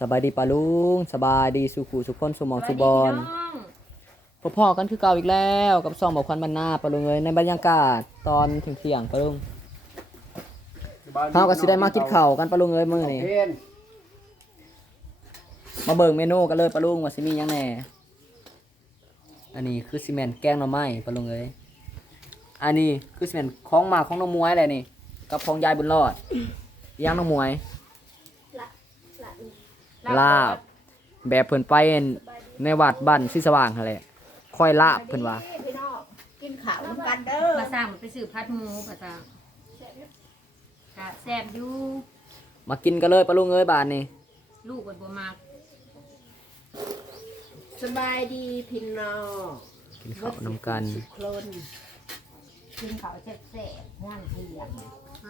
สบายดีปะลุงสบายดีสุขุสุขคนสุหมองสุบอลพบพ่อกันคือเก่าอีกแล้วกับซองบอกควันบรรณาปะลุงเอ้ยในบรรยากาศตอนเที่ยงๆปะลุงเฮาก็สิได้มากินข้าวกันปะลุงเอ้ยมื้อนี้เพิ่นมาเบิ่งเมนูกันเลยปะลุงว่าสิมีหยังแหน่อันนี้คือซีเมนต์แกงหน่อไม้ปะลุงเอ้ยอันนี้คือซีเมนต์ของหมากของน้องมวยแหละนี่กับของยายบุญรอดอีหยังน้องมวย ลาบ แบบเพิ่นไปในวัดบ้านสิสว่างหั่นแหละค่อยลาบเพิ่นว่าพี่น้องกินข้าวน้ำกันเด้อมาสร้างมันไปสืบพัดหมูภาษาค่ะแซ่บอยู่มากินกันเลยปะลุงเอ้ยบานนี่ลูกบดบัวมากสบายดีพี่น้องกินข้าวนํกันโคลนกินข้าวแซ่บๆย่างเทียม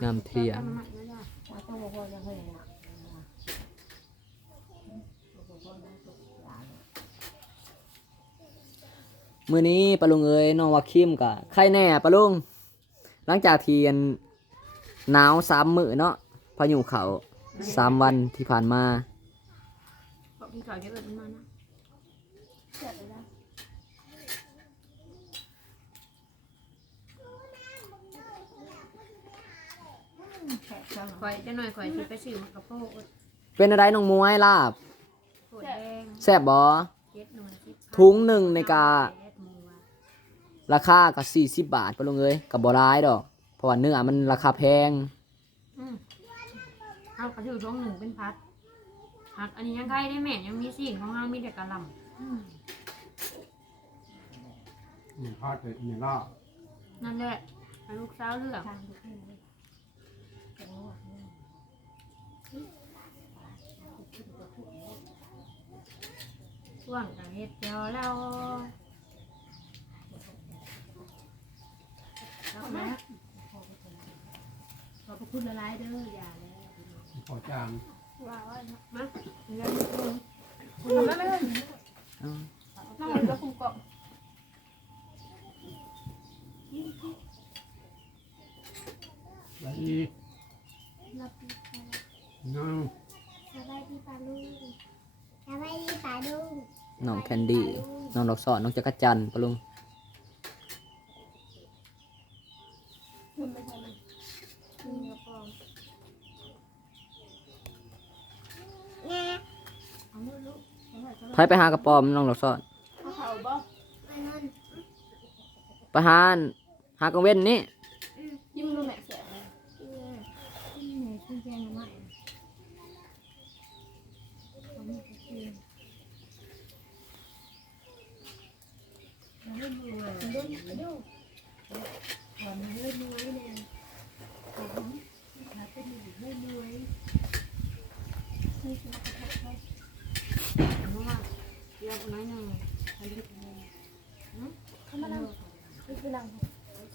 ยามเที่ยง มาต้องมาพอจะเฮ้ยนะ มื้อนี้ปะลุงเอ้ยน้องว่าคิมกะไข่แน่ปะลุงหลังจากที่อันหนาวสามมื้อเนาะพายุเข้าสามวันที่ผ่านมาบอกพี่เขาจะเอิดมันมานะแขกจังคอยจะหน่อยคอยที่ไปสืบมันกระโปงเป็นอะไรน้องมวยลาบโคตรแดงแซ่บบ่เจ็ดหน่วยสิบถุงหนึ่งในกาแปดหมูอะ ราคาก็40บาทปะลุงเอ้ยก็บ่ร้ายดอก เพราะว่าเนื้อมันราคาแพงอืมเอากระถือท้องหนึ่งเป็นพัดหักอันนี้ยังใครได้แม่ยังมีสิ่งของเรามีแต่กระหลหนึ่งทอดเลยหนึ่งรอบำนั่นแหละให้ลูกสาวเลือกทางทุกที่เลยช่วงกับเฮ็ดเดียวแล้ว แล้วนะขอบพระคุณละลายเด้ออย่าแล้วขอจานมาเงินคุณไม่ไม่เลยอ้าวนั่งแล้วคุณกบไว้อีกน้องสบายดีปาลุงสบายดีปาลุงน้องแคนดี้ น้องดอกสอนน้องจักรจันทร์ปะลุงแง่ ไผไปหากระปอมน้องดอกสอนเขาเขาบ่ไปนอนไปหาหากระเว้นนี่ ยิ้มดูแม่เสียเลย ขึ้นแกงมา เพราะว่า เดี๋ยวน้อยหนึ่งใส่เล็กเลยเขามานั่ง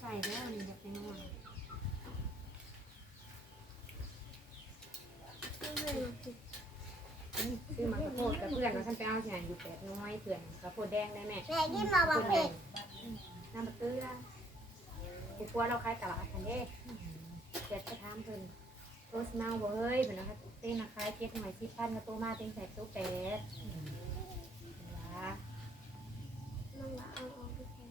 ใส่แล้วนี่จะเป็นว่าซื้อมากระโพดกับเพื่อนมานไปเอาที่ไหนอยู่แปดน้อยเพื่อนกระโพดแดงได้แม่แม่กินมาบอกเผ็ดน้ำมะเกลือกูกลัวเราคล้ายตลาดคันเด้เจ็ดจะทำเพิ่นโทสเมาบ่เฮ้ยเป็นนะคะเต้นนะคล้ายเจ็ดหน่วยสิพันกระตัวมาเต้นใส่ตู้แปดว้า น้องว่าเอาออกไปใส่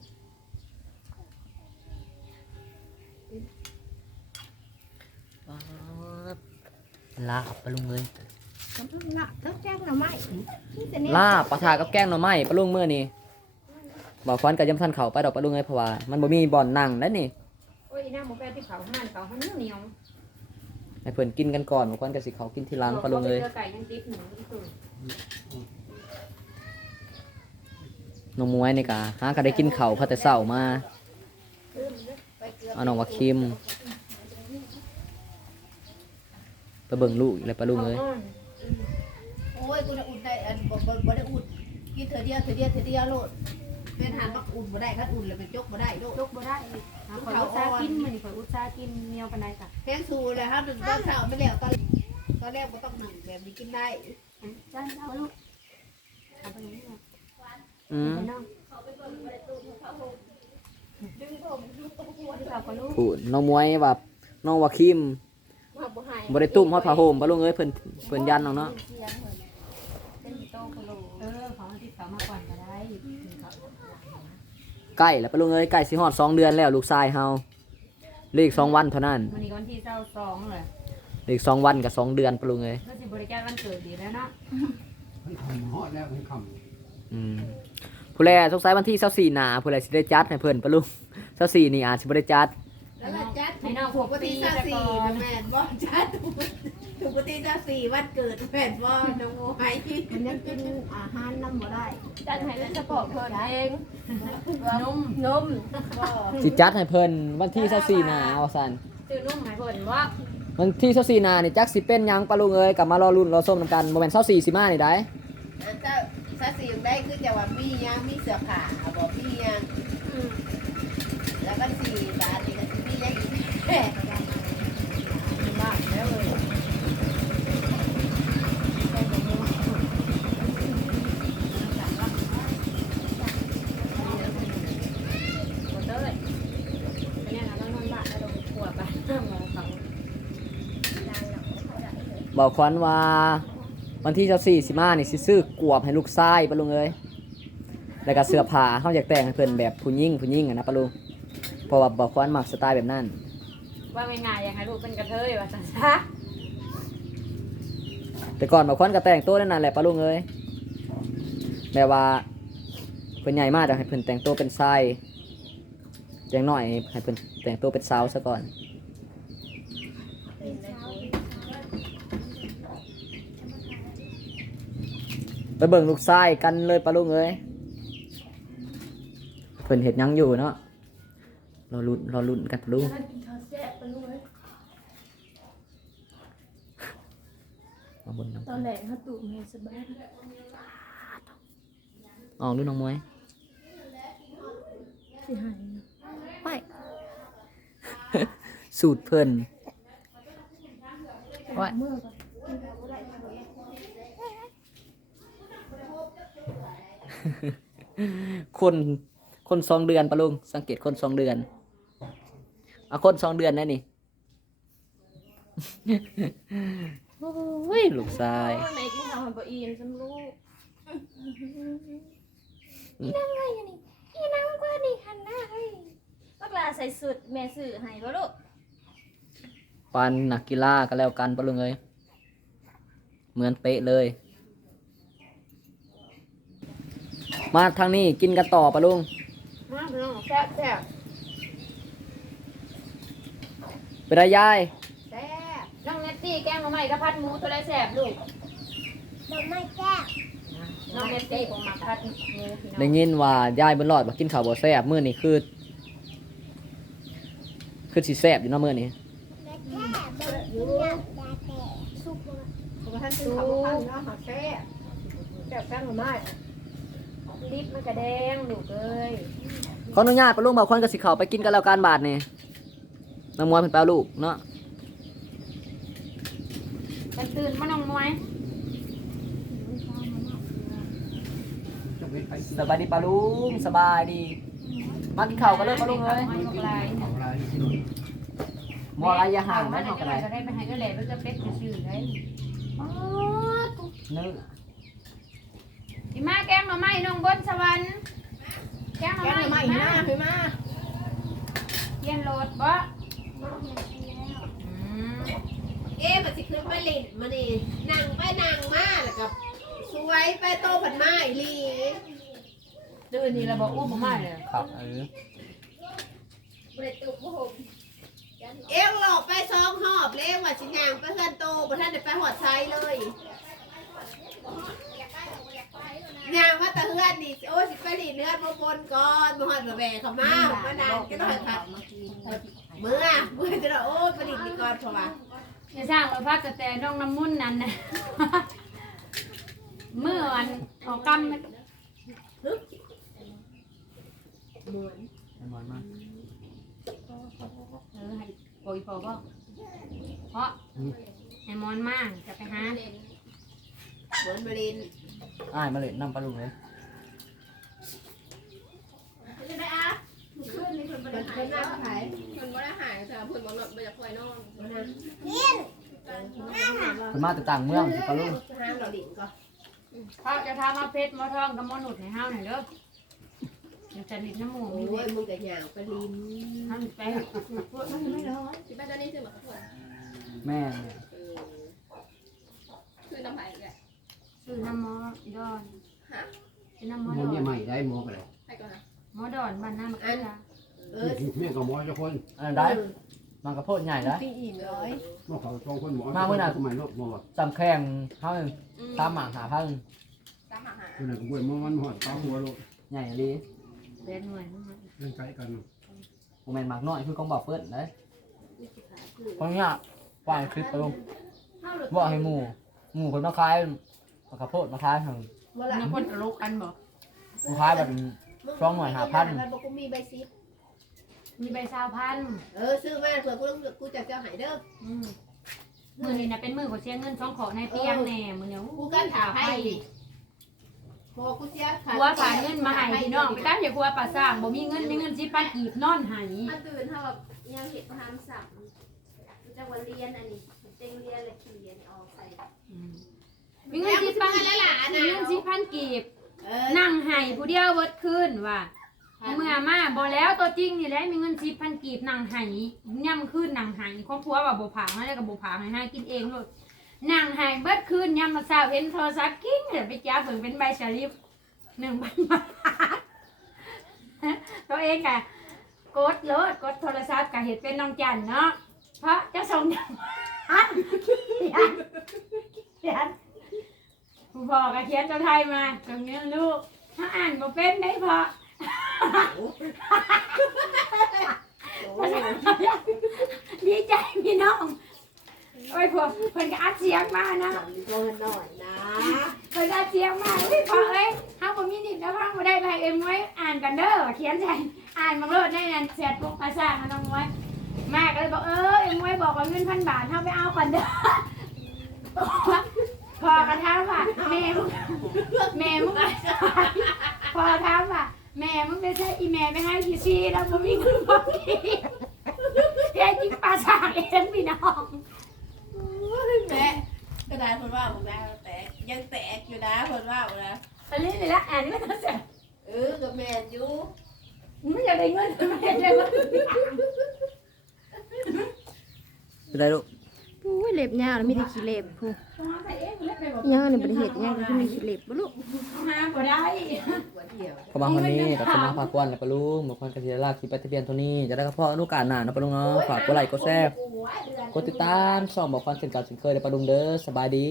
ลาบปะลุงเลยกำลังละทั้งแจ้งหน่อไม้นี่แต่เนี่ยลาบปลาทากับแกงหน่อไม้ปะลุงมื้อนี้บอกควันกับยำทันเขาไปดอกปะลุงเลยเพราะว่ามันบ่มีบ่อนนั่งแล้วนี่โอ้ยน้ำหมูแปดที่เขาห่านเขาห่านเหนียวให้เพิ่นกินกันก่อนบอกควันกับสิเขากินทีหลังปะลุงเลยเจอไก่ยังติดหนูที่สุดน้องมวยนี่กะหาก็ได้กินข้าวพอแต่เช้ามาเอาน้องว่าคิมไป เบิ่งลูกอีกแล้วปะลุงเอ้ยโอ้ยกูได้อุ่นได้อันบ่บ่บ่ได้อุ่นกินเธอเดียวเธอเดียวเธอเดียวโลดเป็นหันมาอุ่นบ่ได้คันอุ่นแล้วเป็นจกบ่ได้โลดยกบ่ได้ข่อยอุตส่าห์กินมันข่อยอุตส่าห์กินเหนียวปานใดจ้ะแพงสูเลยครับตอนเช้าไม่แล้วตอนตอนแรกบ่ต้องหนังแบบนี้กินได้จ้าเอาลูกเอาไปนี่อืมไปน้องดึงผมดึงตัวหัวที่เราก็ลูกพูดน้องมวยแบบน้องว่าคิมมา บ่หายบ่ได้ตุ้มฮอดผ้าห่มปะลุงเอ้ยเพิ่นเพิ่นยันเอาเนาะเสียงเหมือนโตโคโลเออของที่เขามาก่อนก็ได้เขาใกล้แล้วปะลุงเอ้ยใกล้สิฮอดสองเดือนแล้วลูกชายเฮาเหลืออีกสองวันเท่านั้นวันนี้วันที่เจ้าสองเลยเหลืออีกสองวันกับสองเดือนปะลุงเอ้ยก็สิบริการวันเกิดดีแล้วเนาะมันคำฮอดแล้วมันคอืมผู้แลสงสัยวันที่24หน้าผู้แลสิได้จัดให้เพิ่นปะลุง24นี่อาจสิบ่ได้จัดแล้วก็จัด ให้น้องถูผูกกปปีฏิซะซาสีก่อนแม่นบ่จัดถูกปฏิซาสีวันเกิดแม่นบ่น้องโมไห้มันยังกินอาหารน้ำบ่ได้จัดให้แล้วจะบอกเพิ่นเองนุ่มนมบ่สิจัดให้เพิ่นวันที่24หน้าว่าซั่นซื้อนุ่มให้เพิ่นว่าวันที่24หน้านี่จักสิเป็นหยังปะลุงเอ้ยกลับมารอลุ้นรอส้มนำกันบ่แม่น24สิมานี่ได้เจ้าซาสีได้คือจะว่ามียังมีเสื้อผ้าบ่มียังแล้วก็สีบาท บ้าแล้วเลยหมดเลยเนี่ยนะต้องนอนบ้านแล้วเราปวดไปหมอกควันว่า วันที่24สิมานี่สิซื้อกวบให้ลูกชายปะลุงเอ้ยแล้วก็เสื้อผ้าเฮาอยากแต่งให้เพิ่อนแบบผู้หญิงผู้หญิงอะนะปะลุงเพราะว่าบอกควันมักสไตล์แบบนั้น ว่าง่ายๆยังไงลูกเป็นกระเทยว่าซะซะแต่ก่อนบอกควันก็แต่งตัวนั่นแหละปะลุงเอ้ยแบบว่าเพิ่นใหญ่มากจะให้เพิ่นแต่งตัวเป็นชายอย่างน้อยให้เพิ่นแต่งตัวเป็นสาวซะก่อนไปเบิ่งลูกชายกันเลยปะลุงเอ้ยเพิ่นเห็ดยังอยู่เนาะ รอลุ้นรอลุ้นกันปะลุงกินข้าวแซ่บไปลูกเอ้ยมาบนน้ำตอนแรกเขาตู่ให้สบายออกดูน้องมวยสิหายไม่สูตรเพิ่นว่าเมื่อก่อนคนคนสองเดือนปะลุงสังเกตคนสองเดือน เอาคนสองเดือนนะนี่โอ้ยลูกชายไหนกินข้าวหันบ่อิ่มสำลูกอืมนั่งไงอันนี้อีนั่งกว่านี่หันหน้าเฮ้ยบักลาใส่สุดแม่ซื้อให้บ่ลูกปันนักกีฬาก็แล้วกันปะลุงเอ้ยเหมือนเป๊ะเลย มาทางนี้กินกันต่อปะลุงมาพี่น้องแซ่บแซ่บ เป็นไรยายแซ่บน้องเนตตี้แกงหน่อไม้กับพัดหมูตัวได้แซ่บลูกดอกไม้แก้วน้องเนตตี้ผมมาพัดหมูพี่น้องได้ยินว่ายายบนหลอดมากินข้าวบ่แซ่บมื้อนี้คือ คือสิแซ่บอยู่เนาะมื้อนี้แม่แก้วบ่กินน้ำตาแตกสุกบ่ผมท่านซื้อข้าวพันเนาะหาแซ่บแซ่บแซ่บหน่อไม้ลิปมันกระแดงลูกเอ้ยขออนุญาตปะลุงบ่าวคนก็สิเข้าไปกินกันแล้วกันบาทนี่ น้องมวยเพิ่นไปเอาลูกเนาะกันตื่นมาน้องมวยำจะไม่ไปสบายดีปะลุงสบายดี มากินข้าวกันเลยปะลุงเอ้ยไม่เป็นไรเอาอะไรที่นู่นบ่อะไรอย่าห่างนะเฮากันเลยก็ได้ไปให้ก็แหล่ไปก็เป็ดซื่อๆได้เนื้ออีมาแกงหน่อไม้น้องบนสวรรค์แกงหน่อแกงไม้มาอีกหน้าไปมาเทียนโหลดบ่อืม เอ๊ะมันสิขึ้นไปเล่นมานี่นั่งไปนั่งมาแล้วก็สวยไปโตผันไม้ลีตื่นนี่เราบอกอู้บ่มาเลยครับเออเบรตุกบ่ห่มเอ็งหลอกไปสองหอบเลี้ยงว่าสิย่างไปเฮือนโตบ่ทันได้ไปหอดไซเลย ย่างมาแต่เฮือนนี่โอ้ยสิไปดิเนื้อมาบนก่อนมาหอดมาแบกเขามามาดานก็ต้องผัดเมื่อเมื่อจะได้โอ้ยไปดินี่ก่อนเพราะว่าอย่าสร้างมาพักแต่แต่น้องน้ำมุ่นนั่นนะเมื่อวันออกกำมันเหมือนน้อยมากเออให้โอยพอบ่เพราะให้มอนมากจะไปหาเหมือนมาลิน อ้ายมาเลยนำปลาลุงเลยจะได้อะขึ้นนี่คนมาคนหน้าขายมันบ่ได้หายแต่เพิ่นบอกว่าบ่อยากคอยนอนคนหน้าเพิ่นมาแต่ต่างเมืองสิปลาลุงห้ามเราดิ่งก็เขาจะทำมาเพชรมอทองกับมอหนุดให้เฮาหน่อยเด้อเดี๋ยวจะนิดน้ำหมูโอ้มีเด็ยมึงกับหยางปลินทำไปพวกมันไม่ร้อนสิบ้านเจ้านี่ซื้อมาทุกคนแม่เนี่ยเออคือน้ำไผ่แกซื้อน้ำมอ ดอนฮะซื้อน้ำมหมออดอเนี่ยนใหม่ได้หมอไปเลยไปก่อนนะมอดอนบ้านน้ำมะเขือเออแม่กับหมอเจ้าคนอันนั้นได้มันกระโพดใหญ่แล้ว ปีอิ่มร้อยหมอเขาสองคนหมอมาเมื่อไหร่ สมัยรถหมอจำแข่งเขาหนึ่งตามหมางหาพันตามหาหาคนไหนก็บ่วยหมอมันหอดตามหัวโลดใหญ่ลีเดินหน่วยมันเล่นไกลกันโมเมนต์มากน้อยคือกองบอกเปิ้ลเลยเพราะเนี่ยปล่อยคลิปไปลงบอกให้หมู่หมู่คนมาคล้าย มากระโพดมาคล้ายทางว่าละมีคนตลกกันบ่มาคล้ายแบบช่องหน่อยหาพันมันบอกกูมีใบซิปมีใบซาวพันเออซื้อมาเผื่อกูต้องกูจะเจ้าหายเด้อ อืมมือนี่นะเป็นมือของเสียเงินช่องขอในเตียงแน่มือเนี่ยกูกันถามให้ดิบอกกูเสียขาดกลัวฝากเงินมาให้พี่น้องไปตั้งอย่ากลัวป่าสร้างบ่มีเงินมีเงินสิปันอีบนอนให้มาตื่นเท่าแบบยังเห็นประธานสั่งจังวันเรียนอันนี้เต็งเรียนเลยขี่เรียนออกใส่ มีเงินสิปันแล้วล่ะมีเงินสิพันกีบเออนั่งให้ผู้เดียวเบิดคืนว่าเมื่อมาบ่แล้วตัวจริงนี่แหละมีเงินสิพันกีบนั่งให้ย่ำคืนนั่งให้ครอบครัวว่าบ่ผางให้แล้วก็บ่ผางให้ให้กินเองโลดนั่งให้เบิดคืนย่ำมาเช้าเห็นโทรศัพท์กิ้งเดี๋ยวไปจ้าเพิ่งเป็นใบชาลิฟหนึ่งพันบาทตัวเองกะกดโลดกดโทรศัพท์กะเห็นเป็นน้องจันเนาะเพราะเจะส่งอย่างนั้นเขียนเขียน ผู้พ่อก็เขียนตัวไทยมาตรงนี้ลูกถ้าอ่านบ่เป็นได้พอโอ้ยดีใจพี่น้องโอ้ยพวกเพิ่นก็อัดเสียงมานะโดนหน่อยนะเพิ่นอัดเสียงมาเฮ้ยพอเอ้ยเฮาบ่มีนิดแล้วพังบ่ได้ไปเอ็มไว้อ่านกันเด้อเขียนใส่อ่านมาโลดในนั้นแชทพวกภาษาเฮาน้องไว้มาก็เลยบอกเออเอ็มไว้บอกว่าเงินพันบาทเฮาไปเอาก่อนเด้อพ อกระทำว่าแม่มึงแม่มึงพอถามว่าแม่มึงไปใช้อีแม่ไปให้กี่ซีแล้วบ่มีเงินบ่มีแกจิงปลาสากเองพี่น้องแม่ก็ได้คนว่าผมได้แตกยังแตกอยู่นะคนว่าผมนะอันนี้เลยละอ่านนี่มันเสร็จเออกับแม่อยู่ไม่อยากได้เงินไม่อยากได้เงินจะได้ลูกอุ้ยเล็บยาวแล้วมีแต่ขี้เล็บพู ยังอันนี้บริเหตุยังที่มีขี้เล็บบ่ลูกมาบ่ได้หัวเดียวขอบคุณคนนี้แต่สมาฝากกวนแล้วก็ลุงบางคนกระเทียลากขี่ไปทะเบียนตัวนี้จะได้กับพ่อลูกกาหนาเนาะปะลุงเนาะฝากกดไลค์กดแชร์กดติดตามส่องบอกความเช่นเก่าเช่นเคยเด้ปะลุงเด้อสบายดี